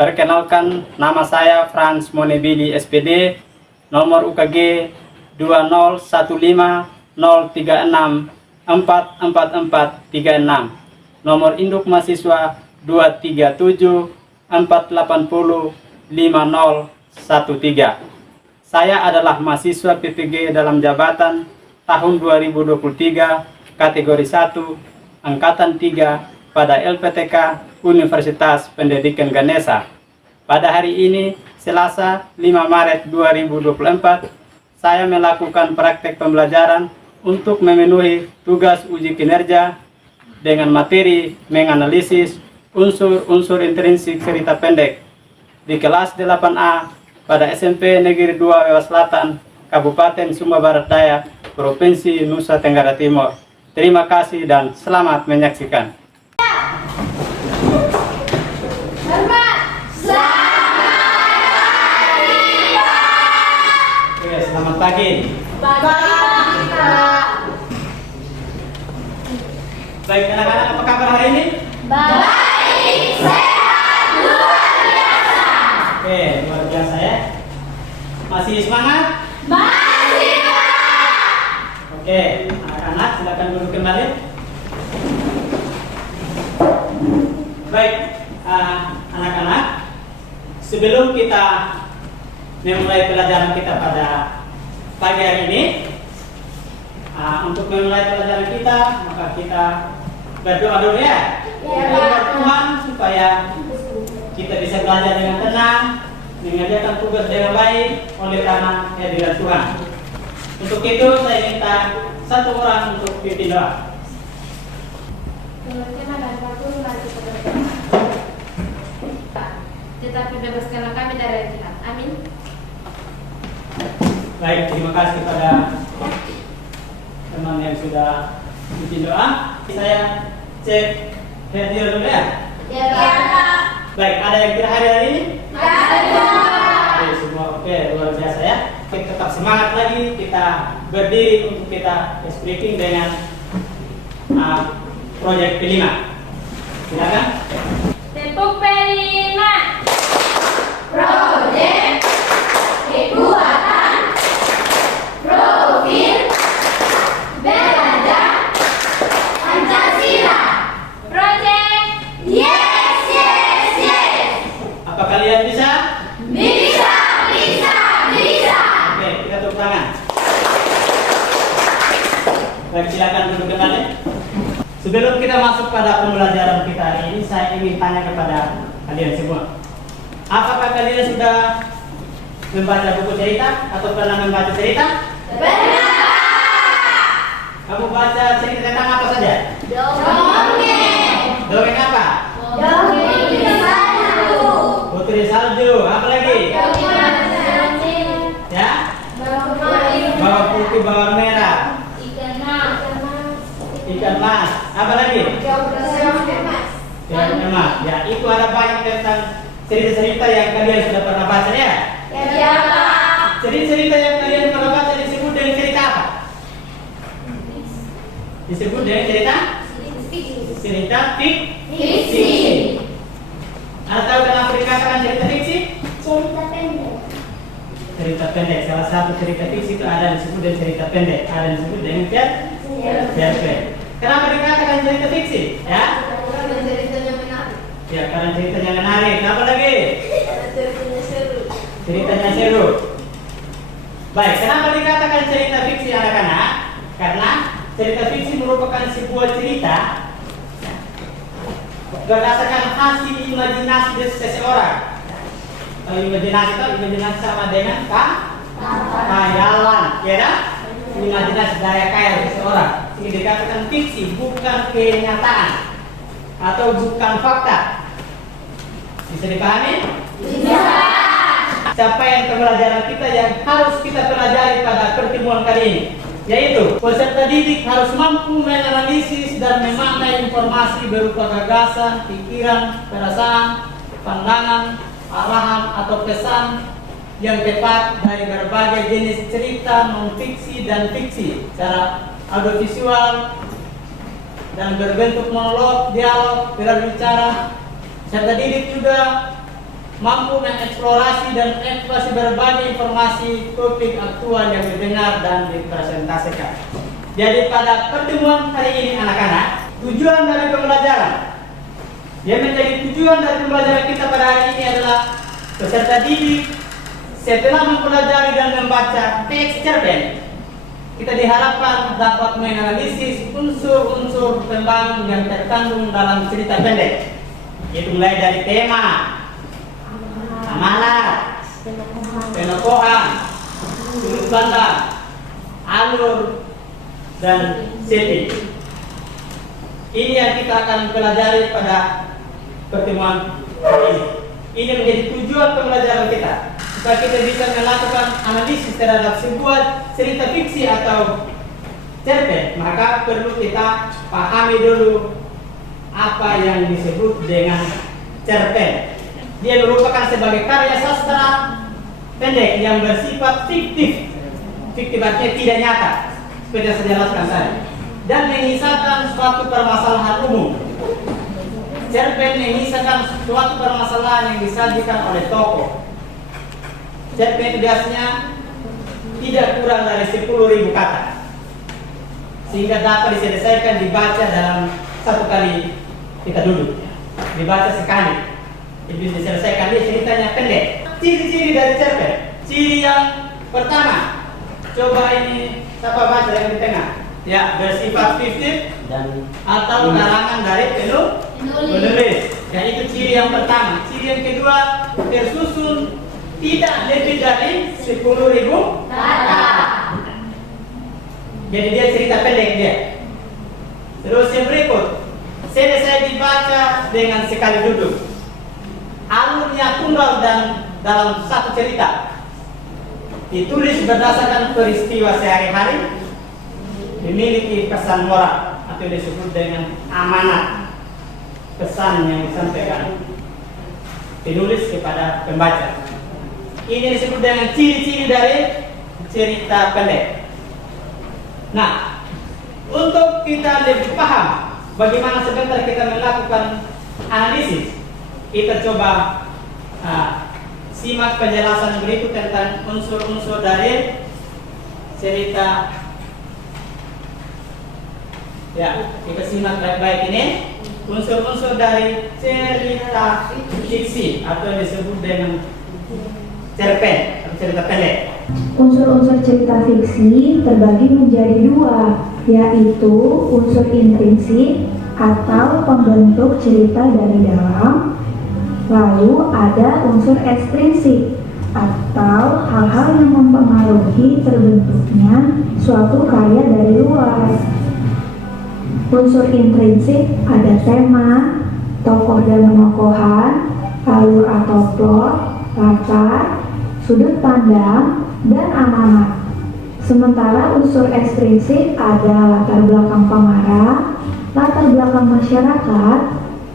Perkenalkan, nama saya Franz Monebili SPD, nomor UKG 2015036444436, nomor induk mahasiswa 23748050013. Saya adalah mahasiswa PPG dalam jabatan tahun 2023, kategori 1, angkatan 3 pada LPTK Universitas Pendidikan Ganesha. Pada hari ini, Selasa 5 Maret 2024, saya melakukan praktek pembelajaran untuk memenuhi tugas uji kinerja dengan materi menganalisis unsur-unsur intrinsik cerita pendek di kelas 8A pada SMP Negeri 2 Wewa Selatan, Kabupaten Sumba Barat Daya, Provinsi Nusa Tenggara Timur. Terima kasih dan selamat menyaksikan. Selamat pagi. Pagi, Pak. Baik, anak-anak, apa kabar hari ini? Baik, sehat, luar biasa. Oke, luar biasa ya. Masih semangat? Masih, Pak. Oke, anak-anak silakan duduk kembali. Baik, anak-anak, sebelum kita memulai pelajaran kita pada pagi hari ini, untuk memulai pelajaran kita, maka kita berdoa dulu ya. Berdoa Tuhan supaya kita bisa belajar dengan tenang, mengerjakan tugas dengan baik oleh karena kehadiran Tuhan. Untuk itu saya minta satu orang untuk pimpin doa. Tetapi bebaskanlah kami dari jahat. Amin. Baik, terima kasih kepada teman yang sudah bikin doa. Saya cek hadir dulu ya. Ya, Pak. Baik, ada yang tidak hadir hari ini? Ada. Oke, semua oke, luar biasa ya. Kita tetap semangat lagi, kita berdiri untuk kita speaking dengan proyek P5. Silakan. Tepuk P5. Proyek kekuatan profil belajar Pancasila. Proyek yes. Apa kalian bisa? Bisa. Oke, kita tepuk tangan. Baik, silakan duduk kembali. Sebelum kita masuk pada pembelajaran kita hari ini, saya ingin tanya kepada kalian semua. Apakah kalian sudah membaca buku cerita atau pernah membaca cerita? Benar. Kamu baca cerita tentang apa saja? Dongeng. Dongeng apa? Dongeng salju. Putri Salju. Apa lagi? Ya? Bawang putih, bawang merah. Ikan mas. Apa lagi? Ikan emas. Ya, itu ada banyak tentang cerita-cerita yang kalian sudah pernah baca ya? Ya, Pak. Cerita-cerita yang kalian pernah baca disebut dengan cerita apa? Disebut dengan cerita? Cerita fiksi. Atau kenapa dikatakan cerita fiksi? Cerita pendek. Salah satu cerita fiksi itu ada disebut dengan cerita pendek, ada disebut dengan cerpen. Kenapa dikatakan cerita fiksi? Ya? Ya, karena ceritanya menarik. Apa lagi? Ceritanya seru. Baik, kenapa dikatakan cerita fiksi anak-anak? Karena cerita fiksi merupakan sebuah cerita berdasarkan hasil imajinasi dari seseorang. Kalau imajinasi sama dengan khayalan, ya kan? Imajinasi daya khayal seseorang. Ini dikatakan fiksi, bukan kenyataan atau bukan fakta. Bisa dipahami? Bisa. Capaian pembelajaran kita yang harus kita pelajari pada pertemuan kali ini, yaitu peserta didik harus mampu menganalisis dan memaknai informasi berupa gagasan, pikiran, perasaan, pandangan, arahan atau pesan yang tepat dari berbagai jenis cerita non-fiksi dan fiksi secara audiovisual dan berbentuk monolog, dialog, berbicara. Peserta didik juga mampu mengeksplorasi dan eksplorasi berbagai informasi topik aktual yang didengar dan dipresentasikan. Jadi pada pertemuan hari ini anak-anak, tujuan dari pembelajaran yang menjadi tujuan dari pembelajaran kita pada hari ini adalah peserta didik setelah mempelajari dan membaca teks cerpen, kita diharapkan dapat menganalisis unsur-unsur pembangun yang terkandung dalam cerita pendek, yaitu mulai dari tema, amanat, penokohan, sudut pandang, alur, dan setting. Ini yang kita akan pelajari pada pertemuan ini. Ini menjadi tujuan pembelajaran kita, supaya kita bisa melakukan analisis terhadap sebuah cerita fiksi atau cerpen. Maka perlu kita pahami dulu apa yang disebut dengan cerpen. Dia merupakan sebagai karya sastra pendek yang bersifat fiktif. Fiktif artinya tidak nyata, seperti yang saya jelaskan tadi, dan mengisahkan suatu permasalahan umum. Cerpen mengisahkan suatu permasalahan yang disajikan oleh tokoh. Cerpen biasanya tidak kurang dari 10.000 kata, sehingga dapat diselesaikan dibaca dalam satu kali kita duduk. Dibaca sekali, bisa diselesaikan. Dia ceritanya pendek. Ciri-ciri dari cerpen. Ciri yang pertama, coba ini siapa baca yang di tengah? Ya, bersifat fiktif dan atau karangan dari penulis. Dan itu ciri yang pertama. Ciri yang kedua, tersusun tidak lebih dari 10.000 kata. Jadi dia cerita pendek dia. Terus yang berikut, selesai dibaca dengan sekali duduk. Alurnya tunggal dan dalam satu cerita. Ditulis berdasarkan peristiwa sehari-hari, memiliki pesan moral atau disebut dengan amanat, pesan yang disampaikan penulis kepada pembaca. Ini disebut dengan ciri-ciri dari cerita pendek. Nah, untuk kita lebih paham bagaimana sebentar kita melakukan analisis, kita coba simak penjelasan berikut tentang unsur-unsur dari cerita. Ya, kita simak baik-baik ini. Unsur-unsur dari cerita fiksi atau yang disebut dengan cerpen atau cerita pendek. Unsur-unsur cerita fiksi terbagi menjadi dua, yaitu unsur intrinsik atau pembentuk cerita dari dalam, lalu ada unsur ekstrinsik atau hal-hal yang mempengaruhi terbentuknya suatu karya dari luar. Unsur intrinsik ada tema, tokoh dan penokohan, alur atau plot, latar, sudut pandang, dan amanat. Sementara unsur ekstrinsik ada latar belakang pengarang, latar belakang masyarakat,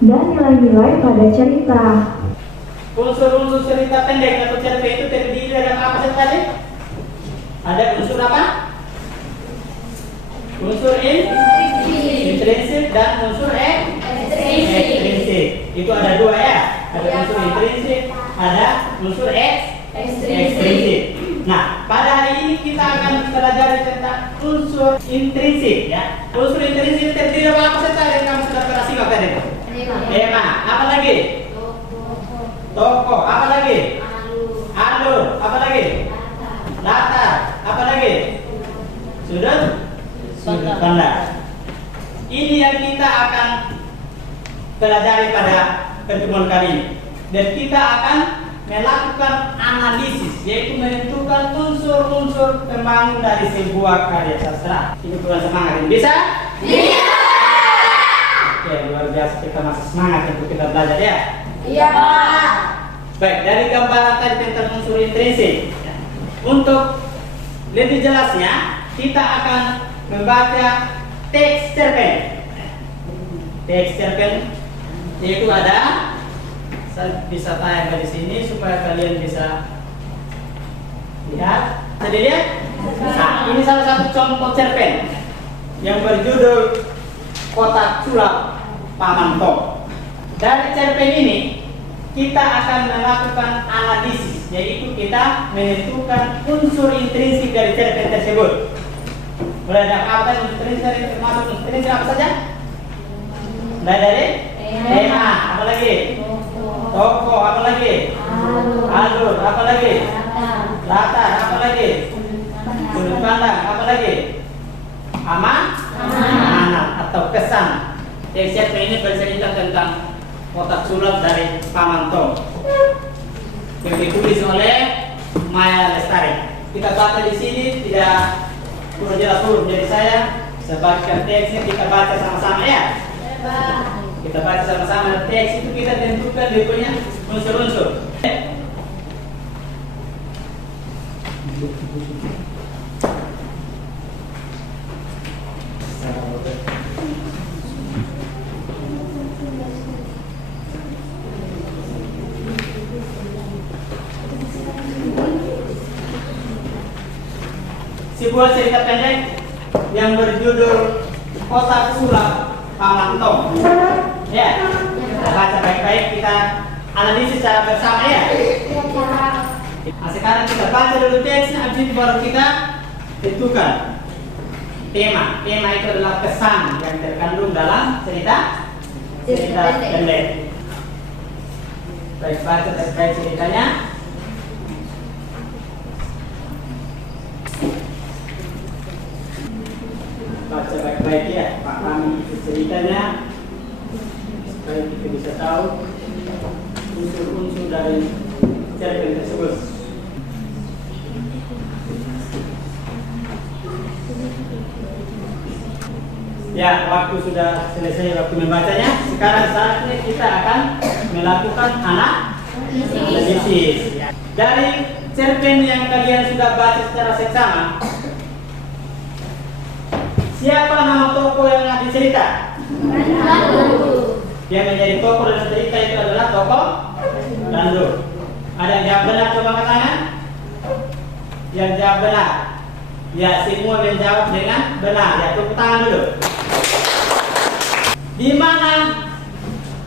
dan nilai-nilai pada cerita. Unsur-unsur cerita pendek atau cerpen itu terdiri dari apa saja tadi? Ada unsur apa? Unsur intrinsik dan unsur ekstrinsik. Itu ada dua ya. Ada unsur intrinsik, ada unsur ekstrinsik. Nah, pada hari ini kita akan pelajari tentang unsur intrinsik ya. Unsur intrinsik terdiri dari apa saja yang kamu sudah pernah simak tadi? Tema, apa lagi? Tokoh, apa lagi? Alur, apa lagi? Latar, apa lagi? Sudut pandang. Ini yang kita akan pelajari pada pertemuan kali ini. Dan kita akan melakukan analisis, yaitu menentukan unsur-unsur pembangun dari sebuah karya sastra. Ini kurang semangat, bisa? Bisa. Oke, luar biasa, kita masih semangat untuk kita belajar ya. Iya, Pak. Baik, dari gambaran tadi tentang unsur intrinsik, untuk lebih jelasnya kita akan membaca teks cerpen. Teks cerpen yaitu ada, saya bisa tayang di sini supaya kalian bisa lihat. Bisa dilihat? Nah, ini salah satu contoh cerpen yang berjudul Kotak Sulap Paman Tom. Dari cerpen ini kita akan melakukan analisis, yaitu kita menentukan unsur intrinsik dari cerpen tersebut. Mulai dari apa tadi unsur intrinsik, termasuk unsur intrinsik apa saja? Mulai dari tema, apa lagi? Tokoh, apa lagi? Alur, apa lagi? Latar, apa lagi? Sudut pandang, apa lagi? Amanat atau kesan. Cerpen ini bercerita tentang kotak sulap dari Paman Tom yang ditulis oleh Maya Lestari. Kita baca di sini, tidak perlu jelas huruf, jadi saya sebagian teksnya kita baca sama-sama ya. Kita baca sama-sama teks itu, kita tentukan dia punya unsur-unsur. Sebuah cerita pendek yang berjudul Kotak Sulap Paman Tom. Ya, kita baca baik-baik, kita analisis secara bersama ya. Nah, sekarang kita baca dulu teksnya, habis itu baru kita tentukan tema. Tema itu adalah kesan yang terkandung dalam cerita pendek. Baik, baca baik-baik ceritanya. Baca baik-baik ya, pahami ceritanya supaya kita bisa tahu unsur-unsur dari cerpen tersebut. Ya, waktu sudah selesai waktu membacanya. Sekarang saatnya kita akan melakukan analisis. Dari cerpen yang kalian sudah baca secara seksama, siapa nama tokoh yang ada di cerita? Yang menjadi tokoh dalam cerita itu adalah tokoh Randu. Ada yang jawab benar, coba angkat tangan. Yang jawab benar. Ya, semua menjawab dengan benar. Ya, tepuk tangan dulu. Di mana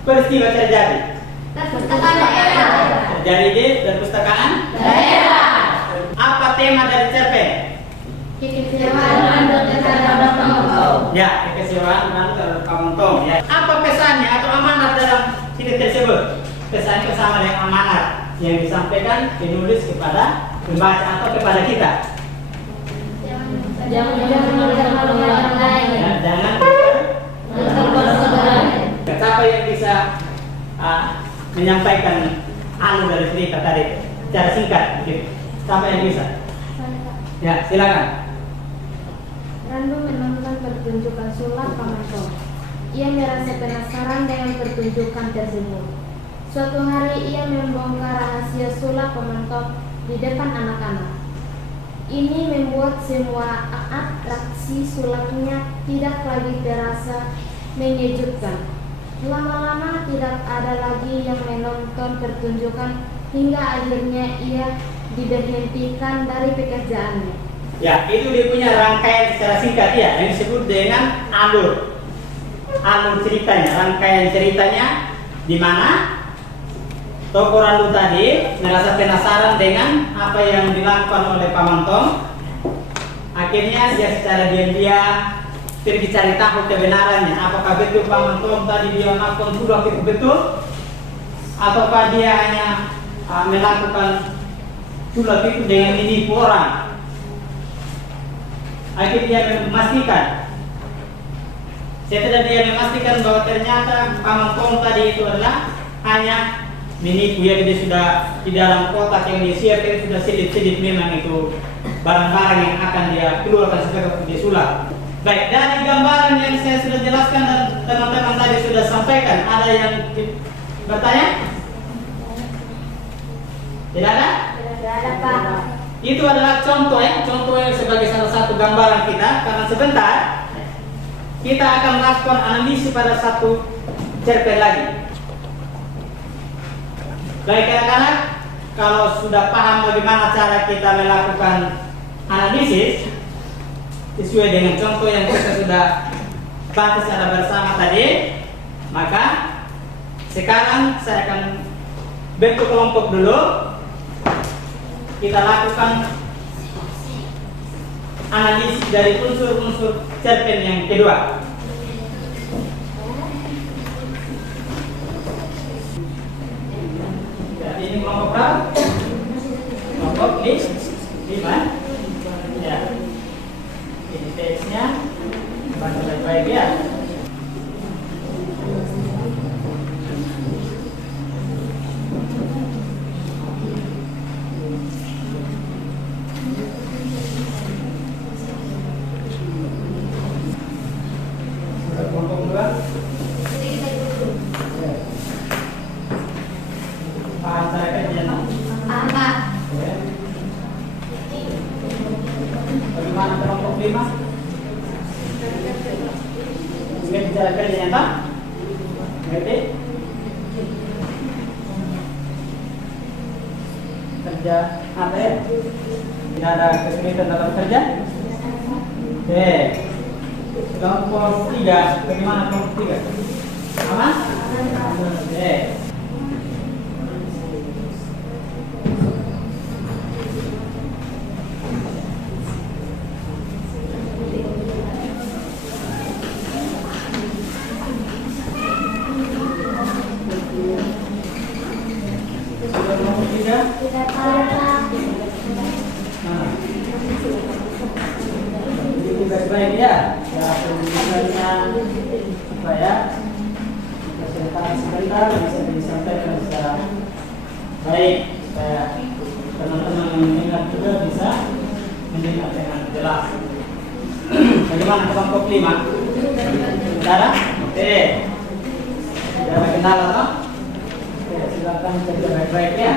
peristiwa terjadi? Perpustakaan daerah. Terjadi di perpustakaan Daerah. Apa tema dari cerpen? Kekecewaan terhadap Paman. Ya, kekecewaan dan Paman Tom. Ya. Apa pesannya atau amanat dalam cerita tersebut? Pesannya sama dengan amanat yang disampaikan penulis kepada pembaca atau kepada kita. Jangan melihat orang lain. Ya, jangan siapa yang bisa menyampaikan alur dari cerita tadi secara singkat, gitu. Siapa yang bisa? Ya, silakan. Randu menonton pertunjukan sulap Paman Tom. Ia merasa penasaran dengan pertunjukan tersebut. Suatu hari ia membongkar rahasia sulap Paman Tom di depan anak-anak. Ini membuat semua atraksi sulapnya tidak lagi terasa mengejutkan. Lama-lama tidak ada lagi yang menonton pertunjukan hingga akhirnya ia diberhentikan dari pekerjaannya. Ya, itu dia punya rangkaian secara singkat ya, yang disebut dengan alur. Alur ceritanya, rangkaian ceritanya di mana tokoh Randu tadi merasa penasaran dengan apa yang dilakukan oleh Paman Tom. Akhirnya dia secara diam-diam pergi cari tahu kebenarannya. Apakah betul Paman Tom tadi dia melakukan sulap itu betul? Ataukah dia hanya melakukan sulap itu dengan menipu orang? Akhirnya dia memastikan. Setelah dia memastikan bahwa ternyata Paman Tom tadi itu adalah hanya menipu, ya, dia sudah di dalam kotak yang dia siapkan sudah sedikit memang itu barang-barang yang akan dia keluarkan sebagai dia sulap. Baik, dari gambaran yang saya sudah jelaskan dan teman-teman tadi sudah sampaikan, ada yang bertanya? Tidak ada? Tidak ada, Pak. Itu adalah contoh ya, contohnya sebagai salah satu gambaran kita. Karena sebentar kita akan melakukan analisis pada satu cerpen lagi. Baik anak-anak, kalau sudah paham bagaimana cara kita melakukan analisis sesuai dengan contoh yang kita sudah bahas secara bersama tadi, maka sekarang saya akan bentuk kelompok dulu. Kita lakukan analisis dari unsur-unsur cerpen yang kedua. Jadi ini kelompok berapa? Kelompok 5. Ya. Ini teksnya. Baca baik-baik ya. Kelompok 2. Paham cara kerjanya? Apa? Bagaimana kelompok 5? Ngerti cara kerjanya tak? Ngerti? Kerja apa ya? Tidak ada kesulitan dalam kerja? Oke. Kelompok 3, bagaimana kelompok 3? Aman? Oke. Kelompok 3. Tidak tahu, Pak. Nah. Itu baik-baik ya. Ya, penjelasannya apa ya? Saya sebentar bisa disampaikan secara baik supaya teman-teman yang mendengar juga bisa mendengar dengan jelas. Bagaimana kelompok 5? Saudara? Oke. Sudah kenal atau? Oke, silakan kerja baik-baik ya.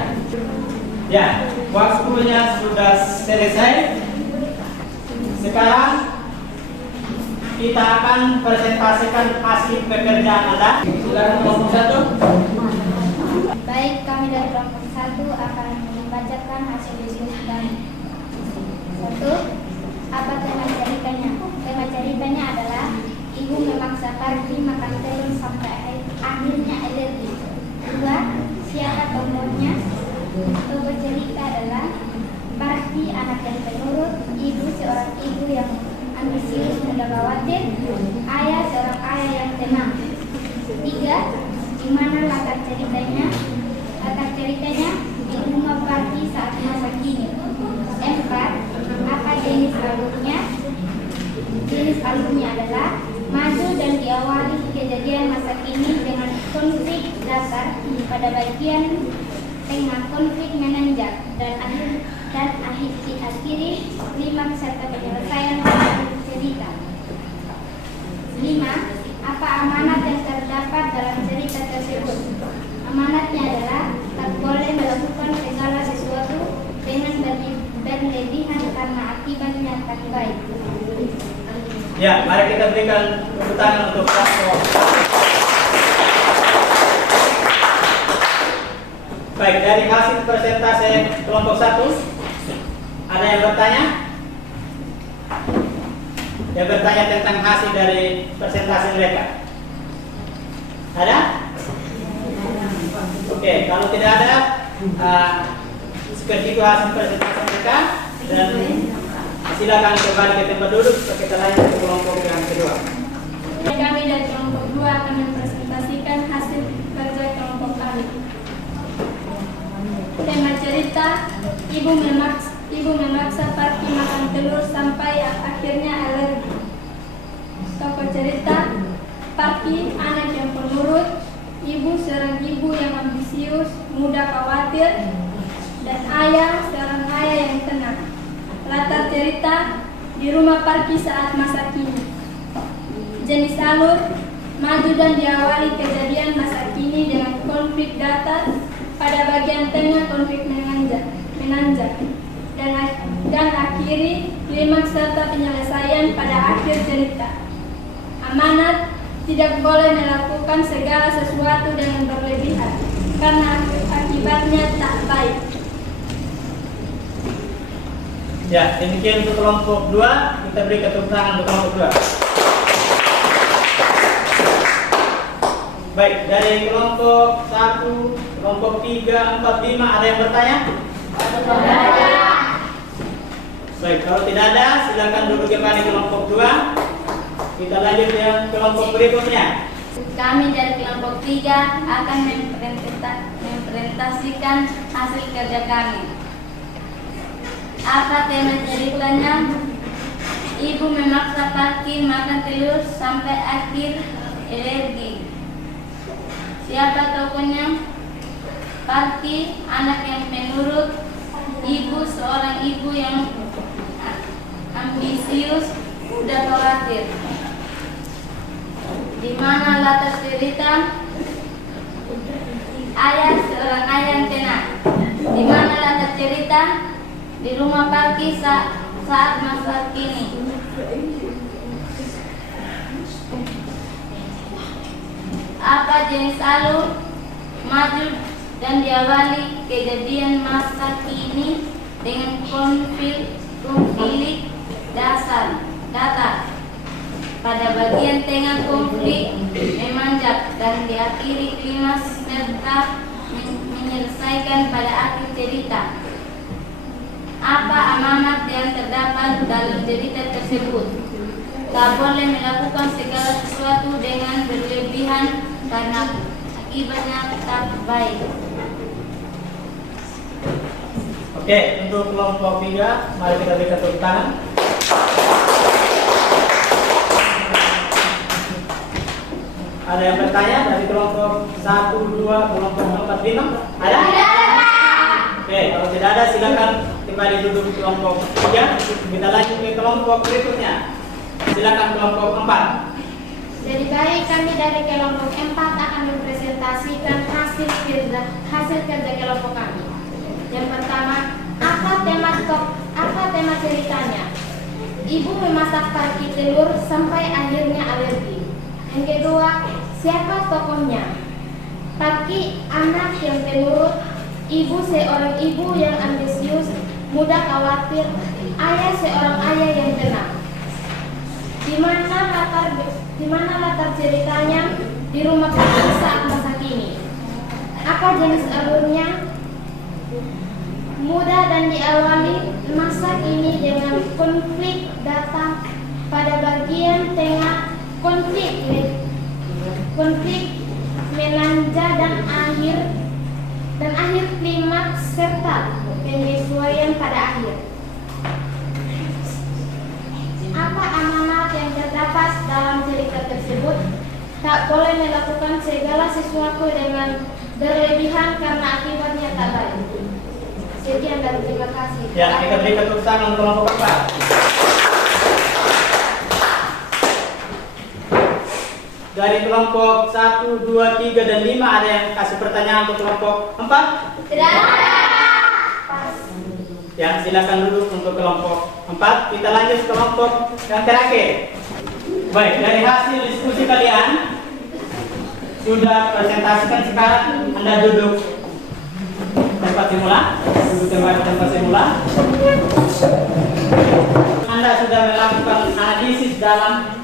Ya, waktunya sudah selesai. Sekarang kita akan presentasikan hasil pekerjaan Anda. Silakan kelompok 1. Baik, kami dari kelompok 1 akan membacakan hasil diskusi kami. 1. Apa tema ceritanya? Tema ceritanya adalah ibu memaksa Parki makan telur sampai akhirnya alergi. 2. Siapa tokohnya? Tokoh cerita adalah Parki, anak yang penurut, ibu seorang ibu yang ambisius muda khawatir, ayah seorang ayah yang tenang. 3. Di mana latar ceritanya? Latar ceritanya di rumah Parki saat masa kini. 4. Apa jenis alurnya? Jenis alurnya adalah maju dan diawali kejadian masa kini dengan konflik dasar pada bagian tengah konflik menanjak dan diakhiri klimaks serta penyelesaian cerita. 5. Apa amanat yang terdapat dalam cerita tersebut? Amanatnya adalah tak boleh melakukan segala sesuatu dengan berlebihan karena akibatnya tak baik. Ya, mari kita berikan tepuk tangan untuk kelompok. Baik, dari hasil presentasi kelompok 1, ada yang bertanya? Yang bertanya tentang hasil dari presentasi mereka? Ada? Oke, kalau tidak ada, seperti itu hasil presentasi mereka, dan silakan kembali ke tempat duduk. Kita lanjut ke kelompok yang kedua. Kami dari kelompok 2 akan mempresentasikan hasil kerja kelompok kami. Tema cerita, ibu memaksa Parki makan telur sampai akhirnya alergi. Tokoh cerita, Parki, anak yang penurut, ibu seorang ibu yang ambisius, muda khawatir, dan ayah seorang ayah yang tenang. Latar cerita, di rumah Parki saat masa kini. Jenis alur, maju dan diawali kejadian masa kini dengan konflik datar, pada bagian tengah konflik menanjak dan akhiri klimaks serta penyelesaian pada akhir cerita. Amanat, tidak boleh melakukan segala sesuatu dengan berlebihan karena akibatnya tak baik. Ya, demikian untuk kelompok 2. Kita beri tepuk tangan untuk kelompok 2. Baik, dari kelompok 1, kelompok 3, 4, 5 ada yang bertanya? Baik, kalau tidak ada silakan duduk kembali kelompok 2. Kita lanjut yang kelompok berikutnya. Kami dari kelompok 3 akan mempresentasikan hasil kerja kami. Apa tema ceritanya? Ibu memaksa Parky makan telur sampai akhir alergi. Siapa tokohnya? Parky, anak yang penurut. Ibu, seorang ibu yang ambisius, udah khawatir. Di mana latar cerita? Ayah, seorang ayah yang tenang. Di mana latar cerita? Di rumah Parky saat masa kini. Apa jenis alur maju dan diawali kejadian masa kini dengan konflik datar. Pada bagian tengah konflik memanjat dan diakhiri klimaks serta menyelesaikan pada akhir cerita. Apa amanat yang terdapat dalam cerita tersebut? Tak boleh melakukan segala sesuatu dengan berlebihan karena akibatnya tak baik. Oke, untuk kelompok 3, mari kita berikan tepuk tangan. Ada yang bertanya dari kelompok 1, 2, kelompok 4, 5? Ada? Oke, kalau tidak ada silakan kembali duduk kelompok 3. Kita lanjut ke kelompok berikutnya. Silakan kelompok 4. Jadi baik, kami dari kelompok 4 akan mempresentasikan hasil kerja kelompok kami. Yang pertama, apa tema ceritanya? Ibu memasak Parky telur sampai akhirnya alergi. Yang kedua, siapa tokohnya? Parky, anak yang penurut. Ibu, seorang ibu yang ambisius, mudah khawatir. Ayah, seorang ayah yang tenang. Di mana latar ceritanya? Di rumah Parky saat masa kini. Apa jenis alurnya? Mudah dan diawali masa kini dengan konflik datang. Pada bagian tengah konflik menanja dan akhir klimaks serta penyesuaian pada akhir. Apa amanat yang terdapat dalam cerita tersebut? Tak boleh melakukan segala sesuatu dengan berlebihan karena akibatnya tak baik. Sekian dan terima kasih. Ya, kita berikan tepuk tangan untuk kelompok 4. Dari kelompok 1, 2, 3, dan 5 ada yang kasih pertanyaan untuk kelompok 4? Tidak. Ya, silakan duduk untuk kelompok 4. Kita lanjut ke kelompok yang terakhir. Baik, dari hasil diskusi kalian sudah presentasikan, sekarang Anda duduk tempat semula. Duduk tempat semula. Anda sudah melakukan analisis dalam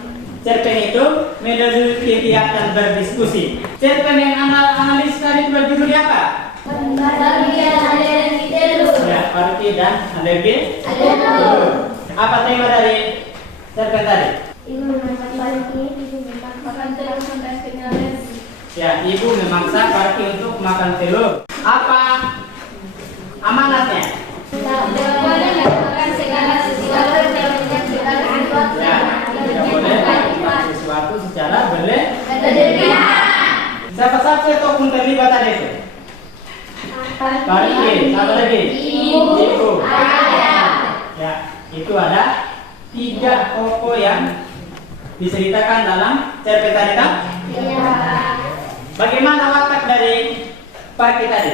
cerpen itu melalui kegiatan berdiskusi. Cerpen yang Anda analis tadi berjudul apa? Bagian alergi telur. Ya, Parky dan alergi telur. Apa tema dari cerpen tadi? Ibu memaksa Parky makan telur sampai akhirnya alergi. Ya, ibu memaksa Parky untuk makan telur. Apa amanatnya? Tak boleh melakukan segala sesuatu yang menyebabkan akibatnya. Ya, tidak boleh melakukan sesuatu secara berlebihan. Siapa saja tokoh terlibat tadi itu? Parky, siapa lagi? Ibu. Ayah. Ya, itu ada 3 tokoh yang diceritakan dalam cerpen tadi kan? Iya. Bagaimana watak dari Parky tadi?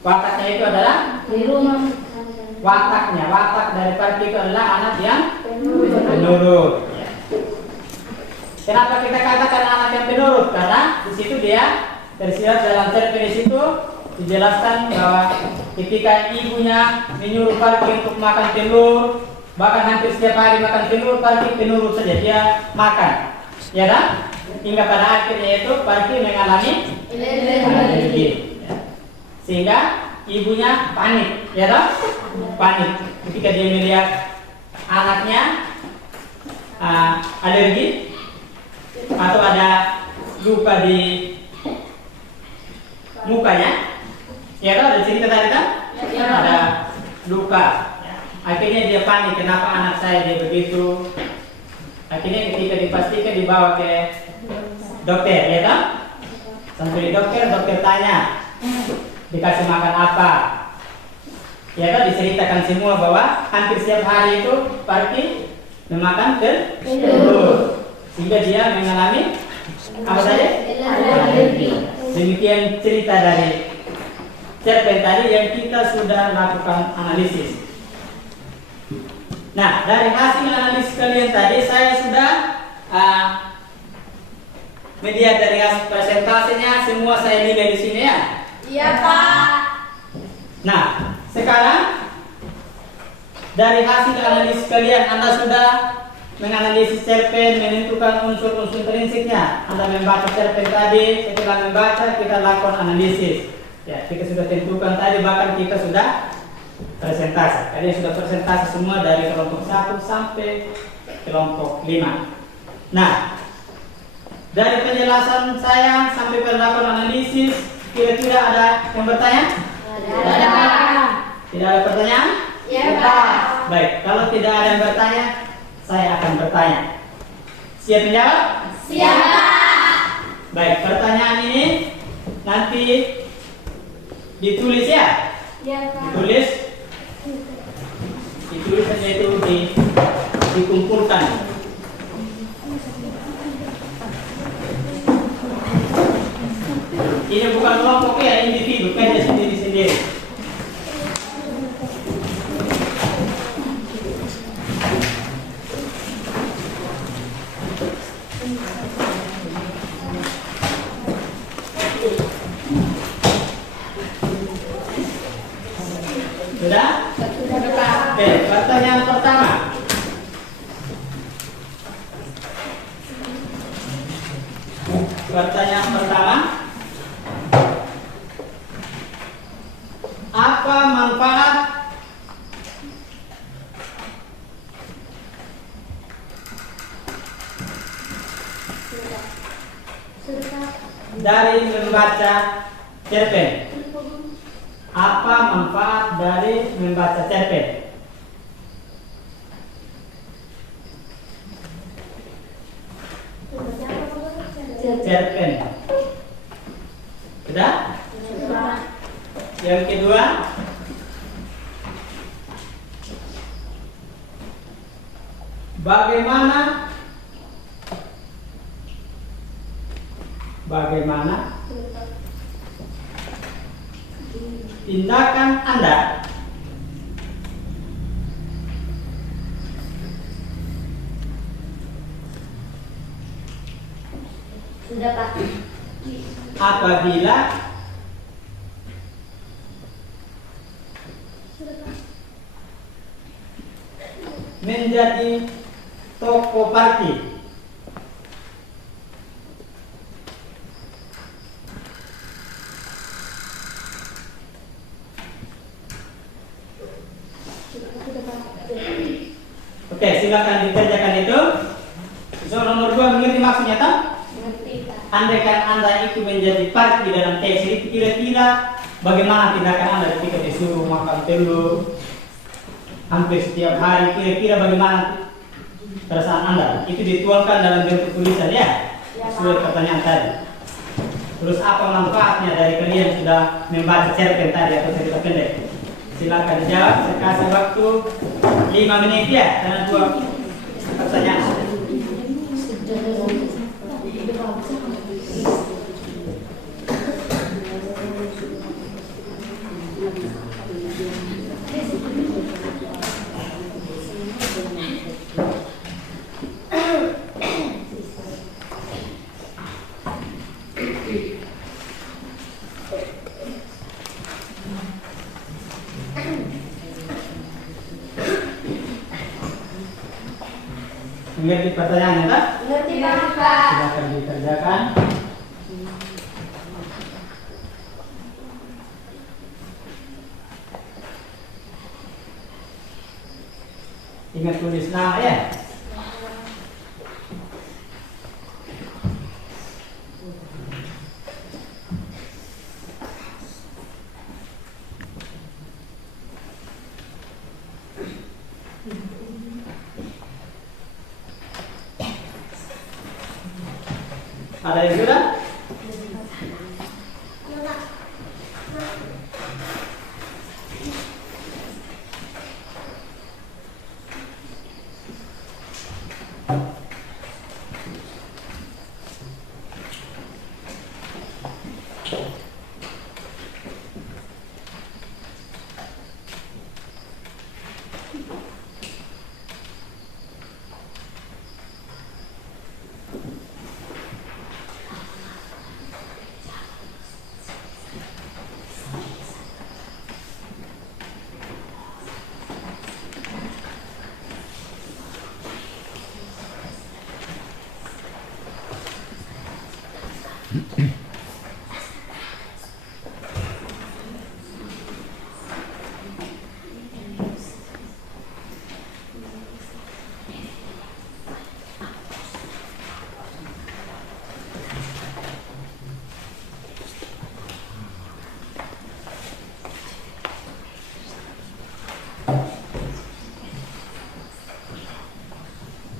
Wataknya itu adalah Di rumah. watak dari Parky itu adalah anak yang penurut. Ya. Kenapa kita katakan anak yang penurut? Karena di situ dia tersirat dalam cerpen di situ dijelaskan bahwa ketika ibunya menyuruh Parky untuk makan telur, bahkan hampir setiap hari makan telur, Parky penurut saja, dia makan. Ya kan? hingga pada akhirnya itu Parki mengalami alergi. Ya. Sehingga ibunya panik, ya toh? Panik ketika dia melihat anaknya alergi atau ada luka di mukanya. Ya toh, ada cerita tadi kan? Ada luka. Ya. Akhirnya dia panik, kenapa anak saya dia begitu? Akhirnya ketika dipastikan dibawa ke dokter, ya toh? Sampai dokter tanya, dikasih makan apa? Ya toh, diceritakan semua bahwa hampir setiap hari itu Parki memakan telur, sehingga dia mengalami apa saja? Alergi. Demikian cerita dari cerpen tadi yang kita sudah lakukan analisis. Nah, dari hasil analisis kalian tadi saya sudah melihat dari hasil presentasinya semua saya nilai di sini ya. Iya, Pak. Nah, sekarang dari hasil analisis kalian Anda sudah menganalisis cerpen, menentukan unsur-unsur intrinsiknya. Anda membaca cerpen tadi, setelah membaca kita lakukan analisis. Ya, kita sudah tentukan tadi, bahkan kita sudah presentasi. Kalian sudah presentasi semua dari kelompok 1 sampai kelompok 5. Nah, dari penjelasan saya sampai melakukan analisis, kira-kira ada yang bertanya? Ada, Pak. Tidak ada pertanyaan? Iya, Pak. Baik, kalau tidak ada yang bertanya, saya akan bertanya. Siap menjawab? Siap, Pak. Baik, pertanyaan ini nanti ditulis ya? Iya, Pak. Ditulis saja itu dikumpulkan. Ini bukan kelompok ya, individu, kerja sendiri-sendiri. Sudah? Sudah, Pak. Oke, pertanyaan pertama. Pertanyaan pertama. Apa manfaat dari membaca cerpen? Apa manfaat dari membaca cerpen? Cerpen. Sudah? Yang kedua, bagaimana tindakan Anda Sudah, Pak. apabila menjadi tokoh Parki? Oke, silakan dikerjakan itu. Soal nomor 2 mengerti maksudnya tak? Mengerti, Pak. Andaikan Anda itu menjadi Parki dalam teks itu, kira-kira bagaimana tindakan Anda ketika disuruh makan telur hampir setiap hari? Kira-kira bagaimana perasaan Anda? Itu dituangkan dalam bentuk tulisan ya? Sesuai pertanyaan tadi. Terus apa manfaatnya dari kalian yang sudah membaca cerpen tadi atau cerita pendek? Silakan dijawab. Saya kasih waktu 5 menit ya, karena 2 pertanyaan. Mengerti pertanyaannya, tak? Ngerti Bapak. Silakan dikerjakan. Ingat tulis nama ya. Ada yang sudah?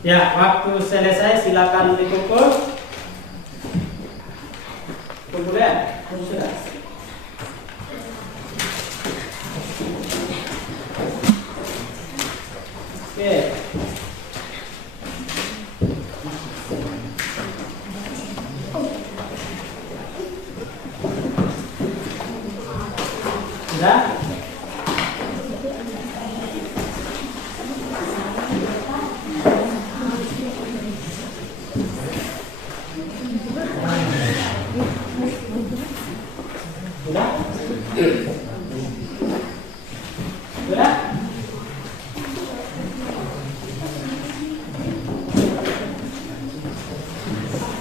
Ya, waktu selesai silakan dikumpul. Kumpul ya, sudah. Oke. Sudah? Sudah? Sudah?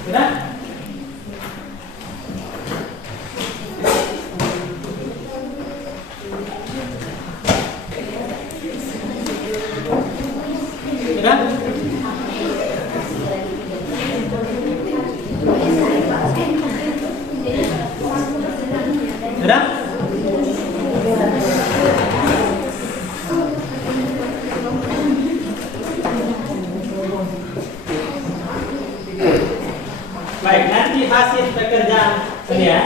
Sudah? Sudah? Sudah? Baik, nanti hasil pekerjaan kalian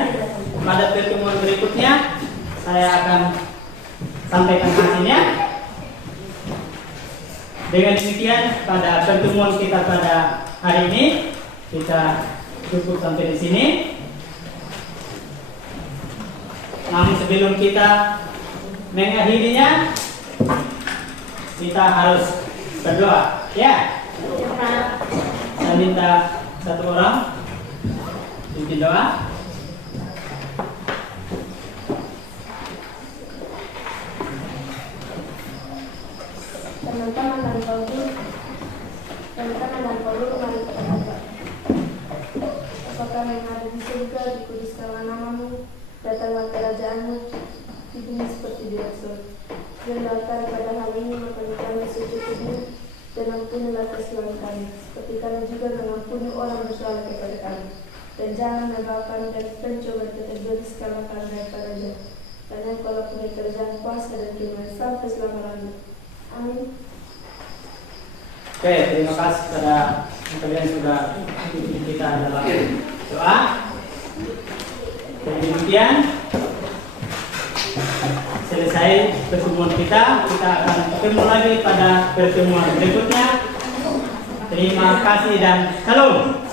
pada pertemuan berikutnya saya akan sampaikan hasilnya. Dengan demikian pada pertemuan kita pada hari ini kita cukup sampai di sini. Namun sebelum kita mengakhirinya, kita harus berdoa. Ya, saya minta satu orang pimpin doa. Teman-teman dan Paulus, mari kita berdoa. Bapa yang ada di surga, dikuduskanlah namamu, datanglah kerajaanmu, di bumi seperti di surga. Berilah kami pada hari ini makan kami secukupnya, dan ampunilah kesalahan kami, seperti kami juga mengampuni orang bersalah kepada kami. Dan jangan membawa kami dari pencobaan, tetapi bebaskanlah kami daripada jahat. Karena Engkau punya kerajaan, kuasa dan kemuliaan sampai selama-lamanya. Amin. Oke, terima kasih pada kalian sudah ikuti kita dalam doa. Dan demikian selesai pertemuan kita. Kita akan ketemu lagi pada pertemuan berikutnya. Terima kasih dan salam.